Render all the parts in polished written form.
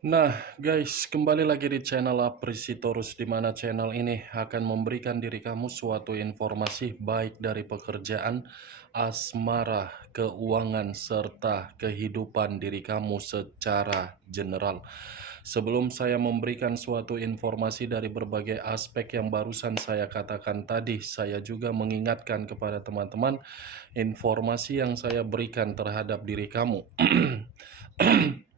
Nah, guys, kembali lagi di channel Aprisitorus, di mana channel ini akan memberikan diri kamu suatu informasi baik dari pekerjaan, asmara, keuangan, serta kehidupan diri kamu secara general. Sebelum saya memberikan suatu informasi dari berbagai aspek yang barusan saya katakan tadi, saya juga mengingatkan kepada teman-teman informasi yang saya berikan terhadap diri kamu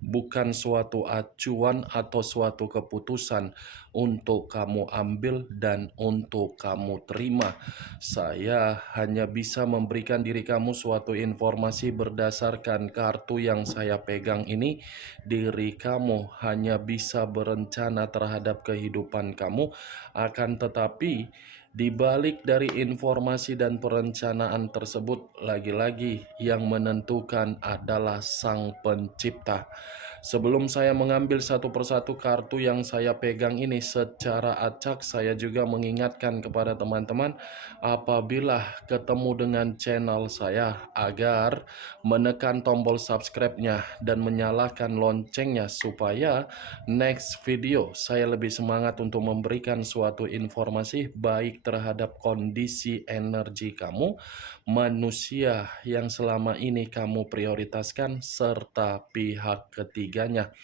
bukan suatu acuan atau suatu keputusan untuk kamu ambil dan untuk kamu terima. Saya hanya bisa memberikan diri kamu suatu informasi berdasarkan kartu yang saya pegang ini. Diri kamu hanya bisa berencana terhadap kehidupan kamu, akan tetapi di balik dari informasi dan perencanaan tersebut, lagi-lagi yang menentukan adalah Sang Pencipta. Sebelum saya mengambil satu persatu kartu yang saya pegang ini secara acak, saya juga mengingatkan kepada teman-teman apabila ketemu dengan channel saya agar menekan tombol subscribe-nya dan menyalakan loncengnya supaya next video saya lebih semangat untuk memberikan suatu informasi baik terhadap kondisi energi kamu, manusia yang selama ini kamu prioritaskan, serta pihak ketiganya.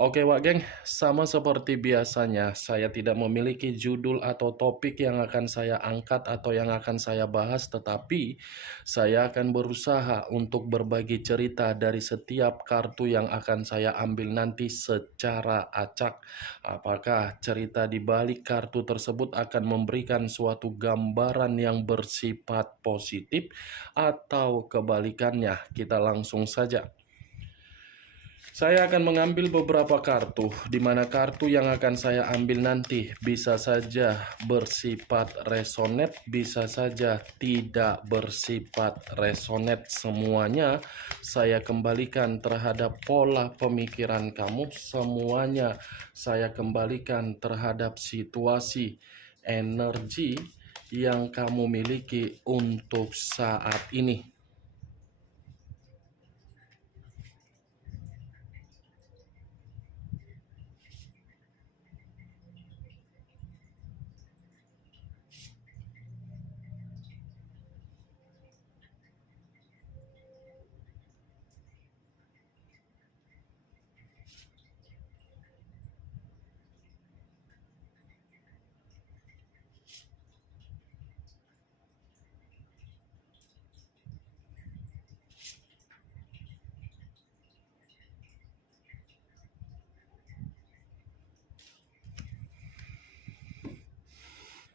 Oke Wak Geng, sama seperti biasanya, saya tidak memiliki judul atau topik yang akan saya angkat atau yang akan saya bahas, tetapi saya akan berusaha untuk berbagi cerita dari setiap kartu yang akan saya ambil nanti secara acak. Apakah cerita di balik kartu tersebut akan memberikan suatu gambaran yang bersifat positif atau kebalikannya? Kita langsung saja. Saya akan mengambil beberapa kartu, di mana kartu yang akan saya ambil nanti bisa saja bersifat resonate, bisa saja tidak bersifat resonate. Semuanya saya kembalikan terhadap pola pemikiran kamu, semuanya saya kembalikan terhadap situasi energi yang kamu miliki untuk saat ini.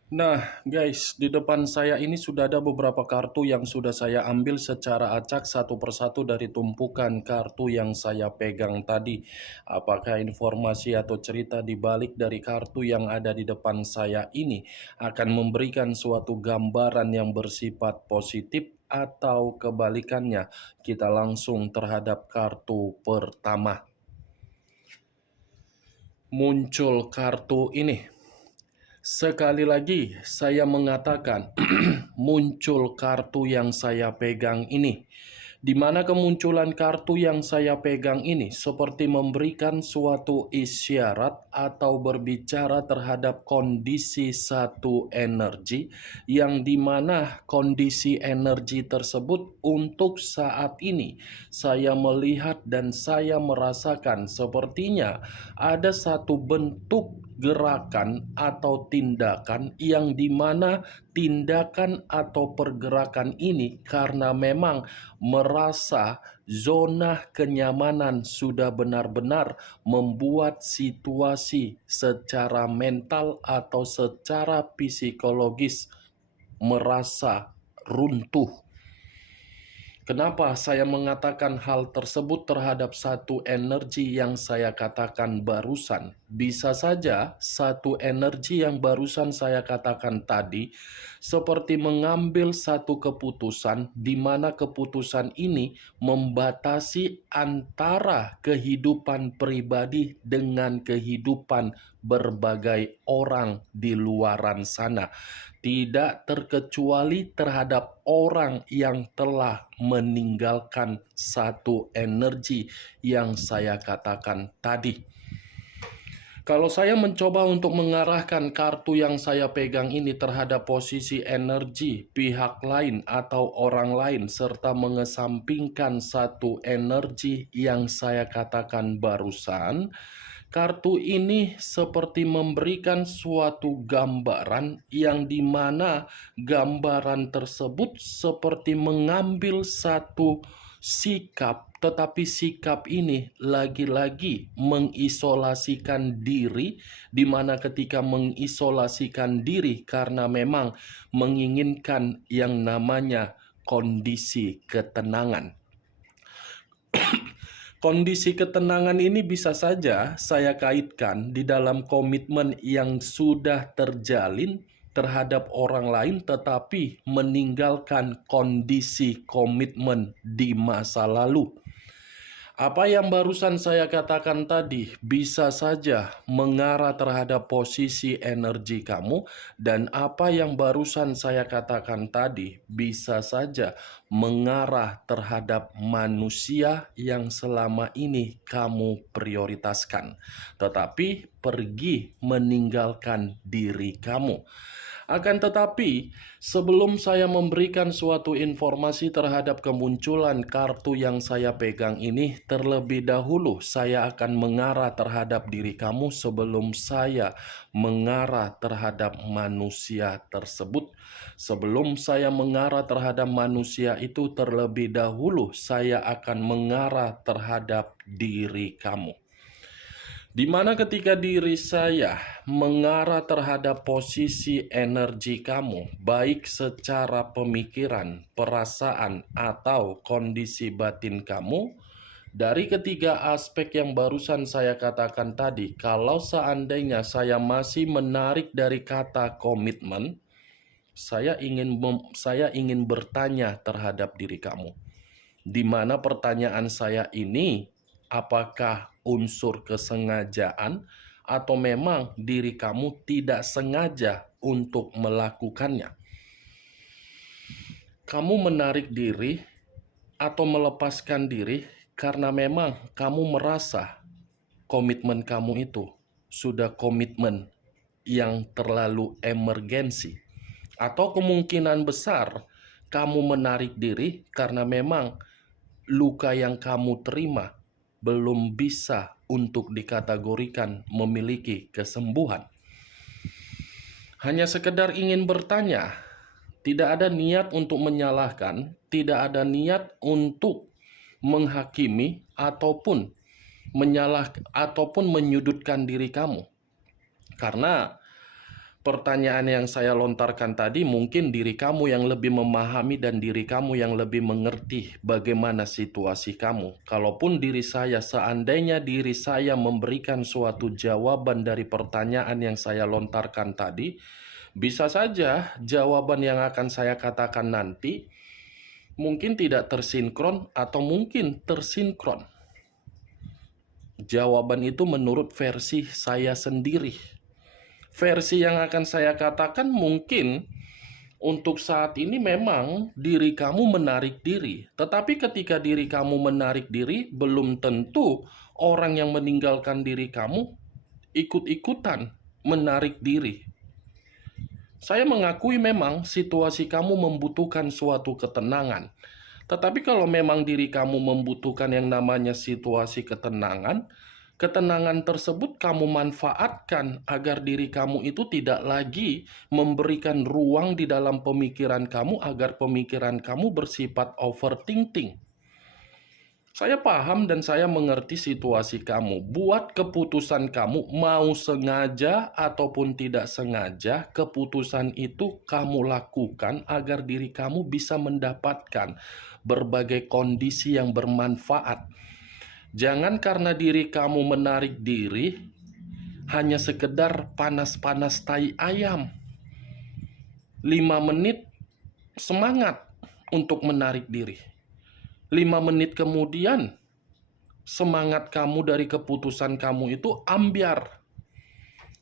Nah, guys, di depan saya ini sudah ada beberapa kartu yang sudah saya ambil secara acak satu persatu dari tumpukan kartu yang saya pegang tadi. Apakah informasi atau cerita di balik dari kartu yang ada di depan saya ini akan memberikan suatu gambaran yang bersifat positif atau kebalikannya? Kita langsung terhadap kartu pertama. Muncul kartu ini. Sekali lagi saya mengatakan muncul kartu yang saya pegang ini. Di mana kemunculan kartu yang saya pegang ini seperti memberikan suatu isyarat atau berbicara terhadap kondisi satu energi yang dimana kondisi energi tersebut untuk saat ini saya melihat dan saya merasakan sepertinya ada satu bentuk gerakan atau tindakan yang dimana tindakan atau pergerakan ini karena memang merasa zona kenyamanan sudah benar-benar membuat situasi secara mental atau secara psikologis merasa runtuh. Kenapa saya mengatakan hal tersebut terhadap satu energi yang saya katakan barusan? Bisa saja satu energi yang barusan saya katakan tadi seperti mengambil satu keputusan di mana keputusan ini membatasi antara kehidupan pribadi dengan kehidupan berbagai orang di luaran sana. Tidak terkecuali terhadap orang yang telah meninggalkan satu energi yang saya katakan tadi. Kalau saya mencoba untuk mengarahkan kartu yang saya pegang ini terhadap posisi energi pihak lain atau orang lain, serta mengesampingkan satu energi yang saya katakan barusan, kartu ini seperti memberikan suatu gambaran yang dimana gambaran tersebut seperti mengambil satu sikap, tetapi sikap ini lagi-lagi mengisolasikan diri, di mana ketika mengisolasikan diri karena memang menginginkan yang namanya kondisi ketenangan. Kondisi ketenangan ini bisa saja saya kaitkan di dalam komitmen yang sudah terjalin terhadap orang lain, tetapi meninggalkan kondisi komitmen di masa lalu. Apa yang barusan saya katakan tadi bisa saja mengarah terhadap posisi energi kamu, dan apa yang barusan saya katakan tadi bisa saja mengarah terhadap manusia yang selama ini kamu prioritaskan, tetapi pergi meninggalkan diri kamu. Akan tetapi, sebelum saya memberikan suatu informasi terhadap kemunculan kartu yang saya pegang ini, terlebih dahulu saya akan mengarah terhadap diri kamu sebelum saya mengarah terhadap manusia tersebut. Sebelum saya mengarah terhadap manusia itu, terlebih dahulu saya akan mengarah terhadap diri kamu. Di mana ketika diri saya mengarah terhadap posisi energi kamu, baik secara pemikiran, perasaan, atau kondisi batin kamu, dari ketiga aspek yang barusan saya katakan tadi, kalau seandainya saya masih menarik dari kata komitmen, saya ingin bertanya terhadap diri kamu. Di mana pertanyaan saya ini, apakah unsur kesengajaan atau memang diri kamu tidak sengaja untuk melakukannya? Kamu menarik diri atau melepaskan diri karena memang kamu merasa komitmen kamu itu sudah komitmen yang terlalu emergensi, atau kemungkinan besar kamu menarik diri karena memang luka yang kamu terima belum bisa untuk dikategorikan memiliki kesembuhan. Hanya sekedar ingin bertanya, tidak ada niat untuk menyalahkan, tidak ada niat untuk menghakimi ataupun menyudutkan diri kamu. Karena pertanyaan yang saya lontarkan tadi, mungkin diri kamu yang lebih memahami dan diri kamu yang lebih mengerti bagaimana situasi kamu. Kalaupun seandainya diri saya memberikan suatu jawaban dari pertanyaan yang saya lontarkan tadi, bisa saja jawaban yang akan saya katakan nanti mungkin tidak tersinkron atau mungkin tersinkron. Jawaban itu menurut versi saya sendiri. Versi yang akan saya katakan mungkin untuk saat ini memang diri kamu menarik diri. Tetapi ketika diri kamu menarik diri, belum tentu orang yang meninggalkan diri kamu ikut-ikutan menarik diri. Saya mengakui memang situasi kamu membutuhkan suatu ketenangan. Tetapi kalau memang diri kamu membutuhkan yang namanya situasi ketenangan, ketenangan tersebut kamu manfaatkan agar diri kamu itu tidak lagi memberikan ruang di dalam pemikiran kamu agar pemikiran kamu bersifat overthinking. Saya paham dan saya mengerti situasi kamu. Buat keputusan kamu, mau sengaja ataupun tidak sengaja, keputusan itu kamu lakukan agar diri kamu bisa mendapatkan berbagai kondisi yang bermanfaat. Jangan karena diri kamu menarik diri hanya sekedar panas-panas tai ayam. 5 menit semangat untuk menarik diri. 5 menit kemudian semangat kamu dari keputusan kamu itu ambyar.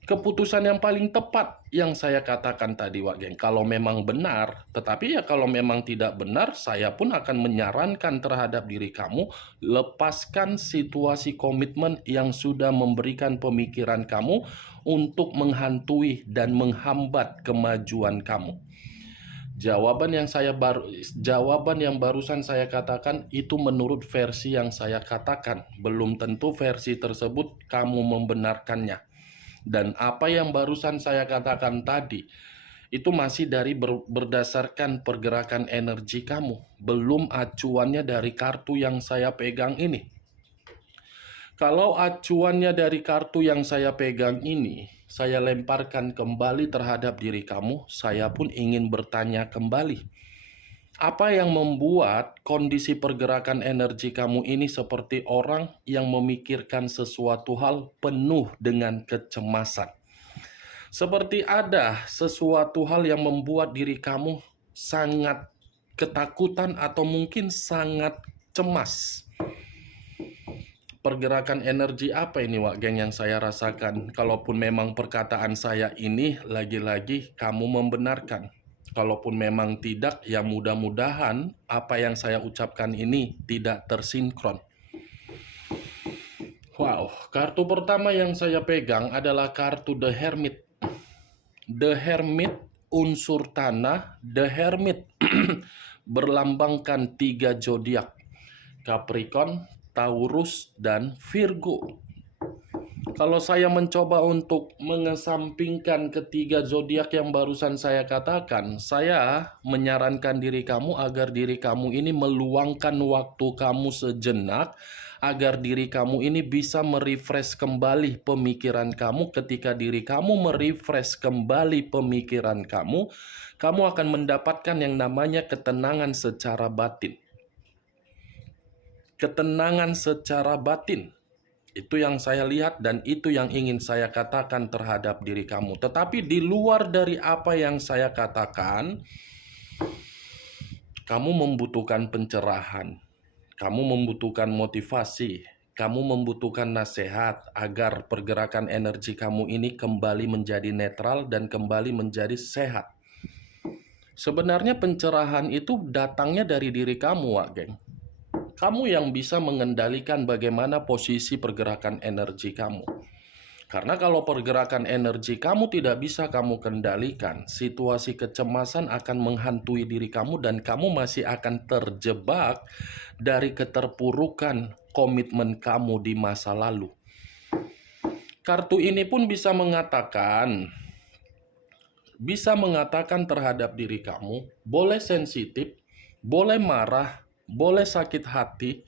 keputusan yang paling tepat yang saya katakan tadi, Wak Geng. Kalau memang benar, tetapi ya kalau memang tidak benar, saya pun akan menyarankan terhadap diri kamu, lepaskan situasi komitmen yang sudah memberikan pemikiran kamu untuk menghantui dan menghambat kemajuan kamu. Jawaban yang barusan saya katakan itu menurut versi yang saya katakan. Belum tentu versi tersebut kamu membenarkannya. Dan apa yang barusan saya katakan tadi itu masih berdasarkan pergerakan energi kamu, belum acuannya dari kartu yang saya pegang ini. Kalau acuannya dari kartu yang saya pegang ini, saya lemparkan kembali terhadap diri kamu, saya pun ingin bertanya kembali. Apa yang membuat kondisi pergerakan energi kamu ini seperti orang yang memikirkan sesuatu hal penuh dengan kecemasan? Seperti ada sesuatu hal yang membuat diri kamu sangat ketakutan atau mungkin sangat cemas. Pergerakan energi apa ini, Wak Geng, yang saya rasakan? Kalaupun memang perkataan saya ini lagi-lagi kamu membenarkan. Kalaupun memang tidak, ya mudah-mudahan apa yang saya ucapkan ini tidak tersinkron. Wow, kartu pertama yang saya pegang adalah kartu The Hermit. The Hermit, unsur tanah. The Hermit berlambangkan 3 zodiak: Capricorn, Taurus, dan Virgo. Kalau saya mencoba untuk mengesampingkan ketiga zodiak yang barusan saya katakan, saya menyarankan diri kamu agar diri kamu ini meluangkan waktu kamu sejenak, agar diri kamu ini bisa merefresh kembali pemikiran kamu. Ketika diri kamu merefresh kembali pemikiran kamu, kamu akan mendapatkan yang namanya ketenangan secara batin. Ketenangan secara batin. Itu yang saya lihat dan itu yang ingin saya katakan terhadap diri kamu. Tetapi di luar dari apa yang saya katakan, kamu membutuhkan pencerahan. Kamu membutuhkan motivasi. Kamu membutuhkan nasihat agar pergerakan energi kamu ini kembali menjadi netral dan kembali menjadi sehat. Sebenarnya pencerahan itu datangnya dari diri kamu, Wak Geng. Kamu yang bisa mengendalikan bagaimana posisi pergerakan energi kamu. Karena kalau pergerakan energi kamu tidak bisa kamu kendalikan, situasi kecemasan akan menghantui diri kamu dan kamu masih akan terjebak dari keterpurukan komitmen kamu di masa lalu. Kartu ini pun bisa mengatakan terhadap diri kamu, boleh sensitif, boleh marah, boleh sakit hati,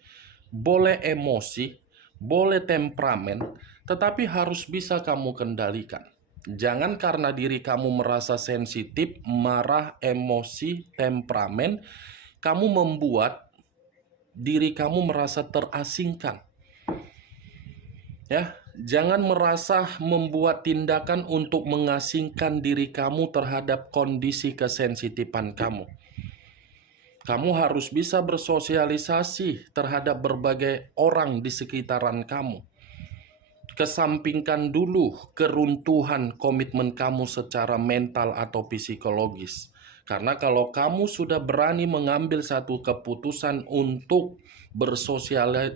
boleh emosi, boleh temperamen, tetapi harus bisa kamu kendalikan. Jangan karena diri kamu merasa sensitif, marah, emosi, temperamen, kamu membuat diri kamu merasa terasingkan. Ya, jangan merasa membuat tindakan untuk mengasingkan diri kamu terhadap kondisi kesensitifan kamu. Kamu harus bisa bersosialisasi terhadap berbagai orang di sekitaran kamu. Kesampingkan dulu keruntuhan komitmen kamu secara mental atau psikologis. Karena kalau kamu sudah berani mengambil satu keputusan untuk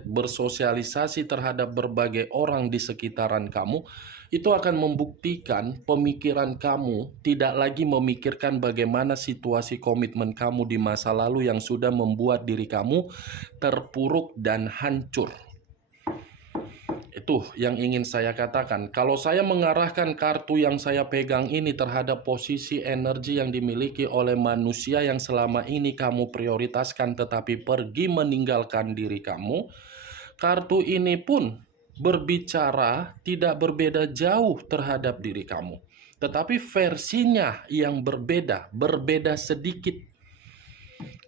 bersosialisasi terhadap berbagai orang di sekitaran kamu, itu akan membuktikan pemikiran kamu tidak lagi memikirkan bagaimana situasi komitmen kamu di masa lalu yang sudah membuat diri kamu terpuruk dan hancur. Itu yang ingin saya katakan. Kalau saya mengarahkan kartu yang saya pegang ini terhadap posisi energi yang dimiliki oleh manusia yang selama ini kamu prioritaskan tetapi pergi meninggalkan diri kamu, kartu ini pun berbicara tidak berbeda jauh terhadap diri kamu. Tetapi versinya yang berbeda sedikit.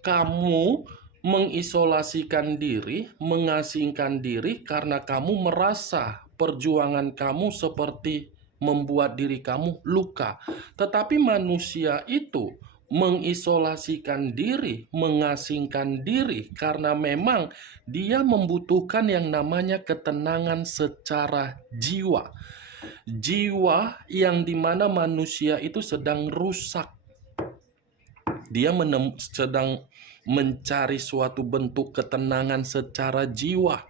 Kamu mengisolasikan diri, mengasingkan diri karena kamu merasa perjuangan kamu seperti membuat diri kamu luka. Tetapi manusia itu mengisolasikan diri, mengasingkan diri karena memang dia membutuhkan yang namanya ketenangan secara jiwa. Jiwa yang dimana manusia itu sedang rusak. Dia sedang mencari suatu bentuk ketenangan secara jiwa.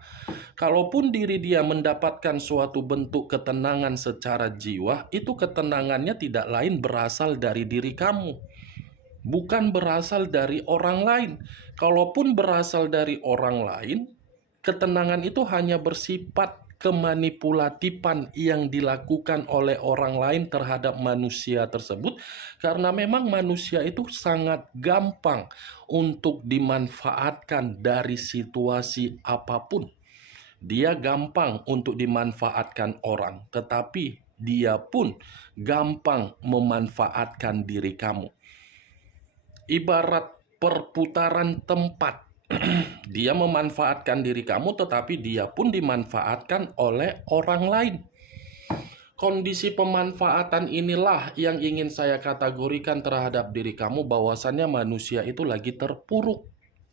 Kalaupun diri dia mendapatkan suatu bentuk ketenangan secara jiwa, itu ketenangannya tidak lain berasal dari diri kamu, bukan berasal dari orang lain. Kalaupun berasal dari orang lain, ketenangan itu hanya bersifat kemanipulatifan yang dilakukan oleh orang lain terhadap manusia tersebut, karena memang manusia itu sangat gampang untuk dimanfaatkan dari situasi apapun. Dia gampang untuk dimanfaatkan orang, tetapi dia pun gampang memanfaatkan diri kamu. Ibarat perputaran tempat. Dia memanfaatkan diri kamu, tetapi dia pun dimanfaatkan oleh orang lain. Kondisi pemanfaatan inilah yang ingin saya kategorikan terhadap diri kamu, bahwasannya manusia itu lagi terpuruk.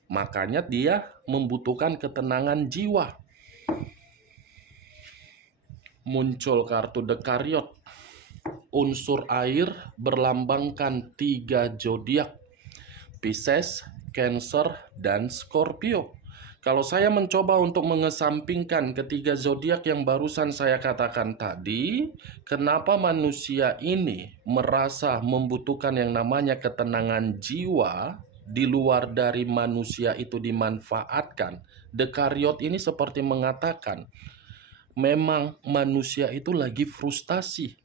Makanya dia membutuhkan ketenangan jiwa. Muncul kartu Dekariot. Unsur air berlambangkan 3 zodiak: Pisces, Cancer, dan Scorpio. Kalau saya mencoba untuk mengesampingkan ketiga zodiak yang barusan saya katakan tadi, kenapa manusia ini merasa membutuhkan yang namanya ketenangan jiwa di luar dari manusia itu dimanfaatkan? Dekariot ini seperti mengatakan, memang manusia itu lagi frustasi.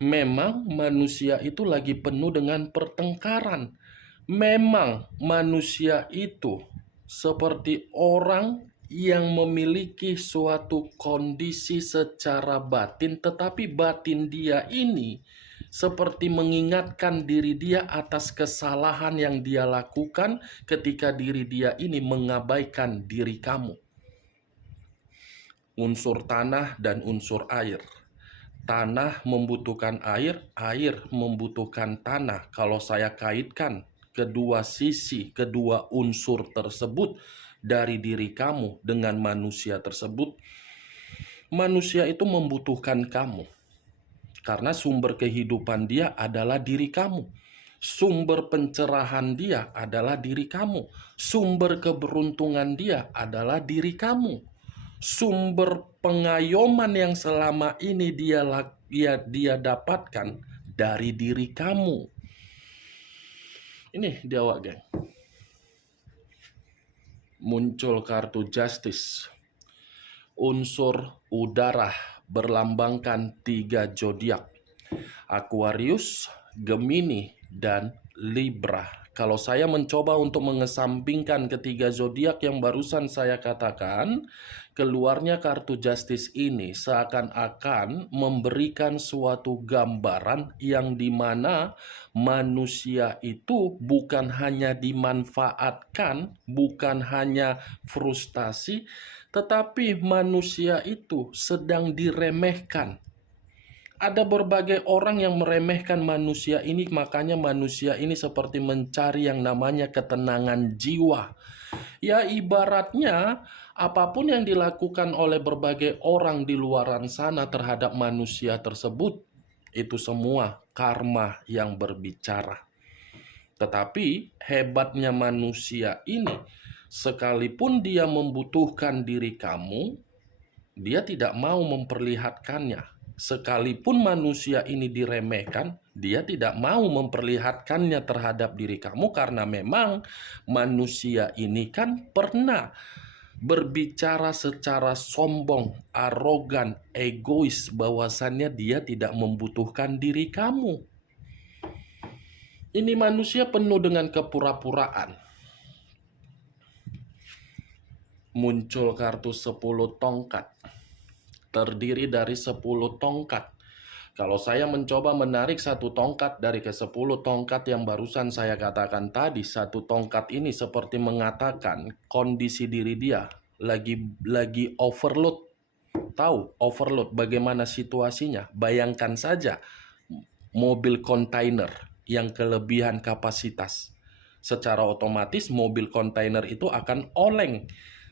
Memang manusia itu lagi penuh dengan pertengkaran. Memang manusia itu seperti orang yang memiliki suatu kondisi secara batin, tetapi batin dia ini seperti mengingatkan diri dia atas kesalahan yang dia lakukan ketika diri dia ini mengabaikan diri kamu. Unsur tanah dan unsur air. Tanah membutuhkan air, air membutuhkan tanah. Kalau saya kaitkan kedua sisi, kedua unsur tersebut dari diri kamu dengan manusia tersebut, manusia itu membutuhkan kamu. Karena sumber kehidupan dia adalah diri kamu. Sumber pencerahan dia adalah diri kamu. Sumber keberuntungan dia adalah diri kamu. Sumber pengayoman yang selama ini dia dapatkan dari diri kamu. Ini dia, Wak, geng. Muncul kartu Justice. Unsur udara berlambangkan 3 zodiak: Aquarius, Gemini, dan Libra. Kalau saya mencoba untuk mengesampingkan ketiga zodiak yang barusan saya katakan, keluarnya kartu Justice ini seakan-akan memberikan suatu gambaran yang dimana manusia itu bukan hanya dimanfaatkan, bukan hanya frustasi, tetapi manusia itu sedang diremehkan. Ada berbagai orang yang meremehkan manusia ini, makanya manusia ini seperti mencari yang namanya ketenangan jiwa. Ya, ibaratnya apapun yang dilakukan oleh berbagai orang di luaran sana terhadap manusia tersebut, itu semua karma yang berbicara. Tetapi hebatnya manusia ini, sekalipun dia membutuhkan diri kamu, dia tidak mau memperlihatkannya. Sekalipun manusia ini diremehkan, dia tidak mau memperlihatkannya terhadap diri kamu, karena memang manusia ini kan pernah berbicara secara sombong, arogan, egois, bahwasannya dia tidak membutuhkan diri kamu. Ini manusia penuh dengan kepura-puraan. Muncul kartu 10 tongkat. Terdiri dari 10 tongkat. Kalau saya mencoba menarik satu tongkat dari ke-10 tongkat yang barusan saya katakan tadi, satu tongkat ini seperti mengatakan kondisi diri dia lagi overload. Tahu overload bagaimana situasinya? Bayangkan saja mobil kontainer yang kelebihan kapasitas. Secara otomatis mobil kontainer itu akan oleng.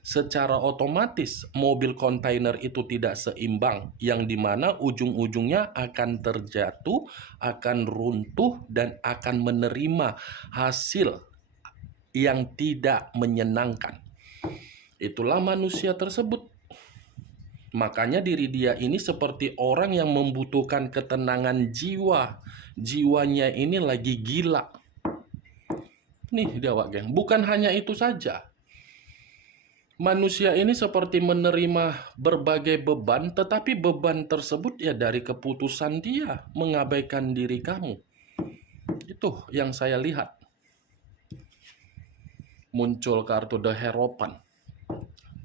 secara otomatis mobil kontainer itu tidak seimbang, yang dimana ujung-ujungnya akan terjatuh, akan runtuh, dan akan menerima hasil yang tidak menyenangkan. Itulah manusia tersebut. Makanya diri dia ini seperti orang yang membutuhkan ketenangan jiwa. Jiwanya ini lagi gila. Nih dia, geng. Bukan hanya itu saja. Manusia ini seperti menerima berbagai beban, tetapi beban tersebut ya dari keputusan dia mengabaikan diri kamu. Itu yang saya lihat. Muncul kartu The Hierophant.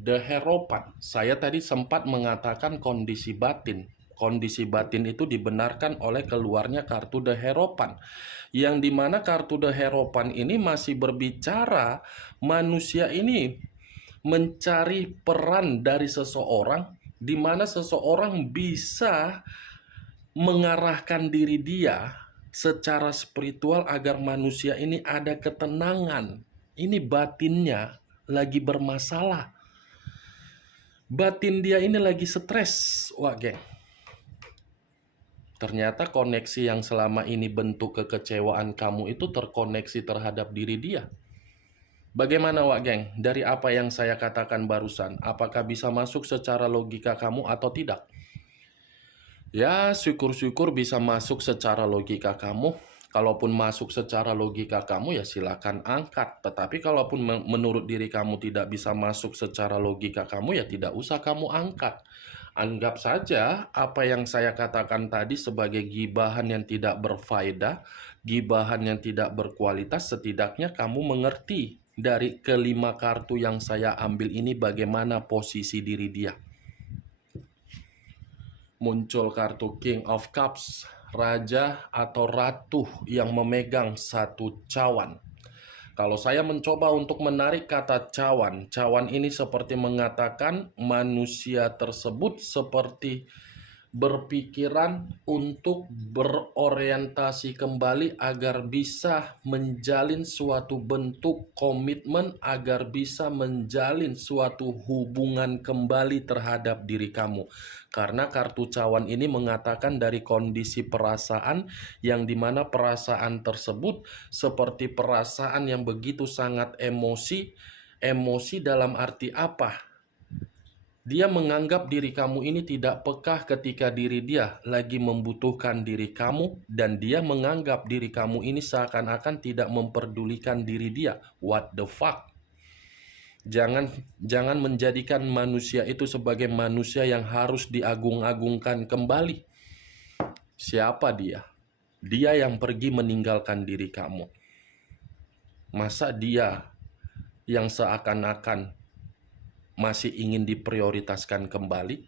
The Hierophant, saya tadi sempat mengatakan kondisi batin. Kondisi batin itu dibenarkan oleh keluarnya kartu The Hierophant. Yang dimana kartu The Hierophant ini masih berbicara manusia ini mencari peran dari seseorang, di mana seseorang bisa mengarahkan diri dia secara spiritual agar manusia ini ada ketenangan. Ini batinnya lagi bermasalah. Batin dia ini lagi stres, geng. Ternyata koneksi yang selama ini bentuk kekecewaan kamu itu terkoneksi terhadap diri dia. Bagaimana, geng? Dari apa yang saya katakan barusan, apakah bisa masuk secara logika kamu atau tidak? Ya, syukur-syukur bisa masuk secara logika kamu. Kalaupun masuk secara logika kamu, ya silakan angkat. Tetapi kalaupun menurut diri kamu tidak bisa masuk secara logika kamu, ya tidak usah kamu angkat. Anggap saja apa yang saya katakan tadi sebagai gibahan yang tidak berfaedah, gibahan yang tidak berkualitas. Setidaknya kamu mengerti dari kelima kartu yang saya ambil ini bagaimana posisi diri dia. Muncul kartu King of Cups, raja atau ratu yang memegang satu cawan. Kalau saya mencoba untuk menarik kata cawan, cawan ini seperti mengatakan manusia tersebut seperti berpikiran untuk berorientasi kembali agar bisa menjalin suatu bentuk komitmen, agar bisa menjalin suatu hubungan kembali terhadap diri kamu. Karena kartu cawan ini mengatakan dari kondisi perasaan yang dimana perasaan tersebut seperti perasaan yang begitu sangat emosi. Emosi dalam arti apa? Dia menganggap diri kamu ini tidak peka ketika diri dia lagi membutuhkan diri kamu, dan dia menganggap diri kamu ini seakan-akan tidak memperdulikan diri dia. What the fuck? Jangan menjadikan manusia itu sebagai manusia yang harus diagung-agungkan kembali. Siapa dia? Dia yang pergi meninggalkan diri kamu. Masa dia yang seakan-akan masih ingin diprioritaskan kembali?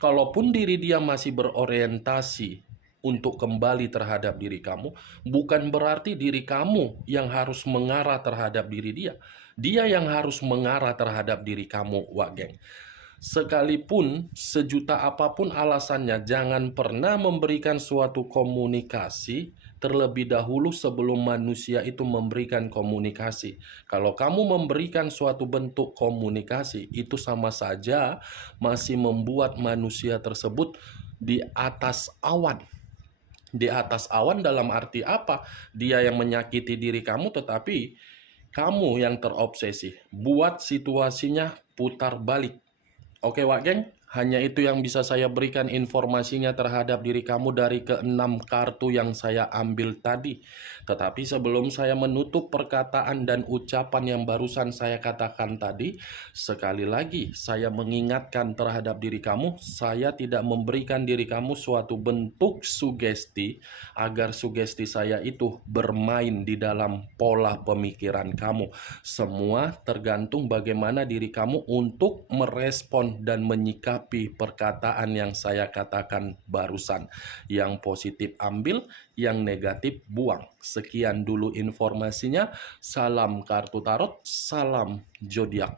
Kalaupun diri dia masih berorientasi untuk kembali terhadap diri kamu, bukan berarti diri kamu yang harus mengarah terhadap diri dia. Dia yang harus mengarah terhadap diri kamu, geng. Sekalipun sejuta apapun alasannya, jangan pernah memberikan suatu komunikasi terlebih dahulu sebelum manusia itu memberikan komunikasi. Kalau kamu memberikan suatu bentuk komunikasi, itu sama saja masih membuat manusia tersebut di atas awan. Di atas awan dalam arti apa? Dia yang menyakiti diri kamu, tetapi kamu yang terobsesi. Buat situasinya putar balik. Oke, geng, hanya itu yang bisa saya berikan informasinya terhadap diri kamu dari keenam kartu yang saya ambil tadi. Tetapi sebelum saya menutup perkataan dan ucapan yang barusan saya katakan tadi, sekali lagi saya mengingatkan terhadap diri kamu, saya tidak memberikan diri kamu suatu bentuk sugesti agar sugesti saya itu bermain di dalam pola pemikiran kamu. Semua tergantung bagaimana diri kamu untuk merespon dan menyikapi perkataan yang saya katakan barusan. Yang positif ambil, yang negatif buang. Sekian dulu informasinya. Salam kartu tarot, salam zodiak.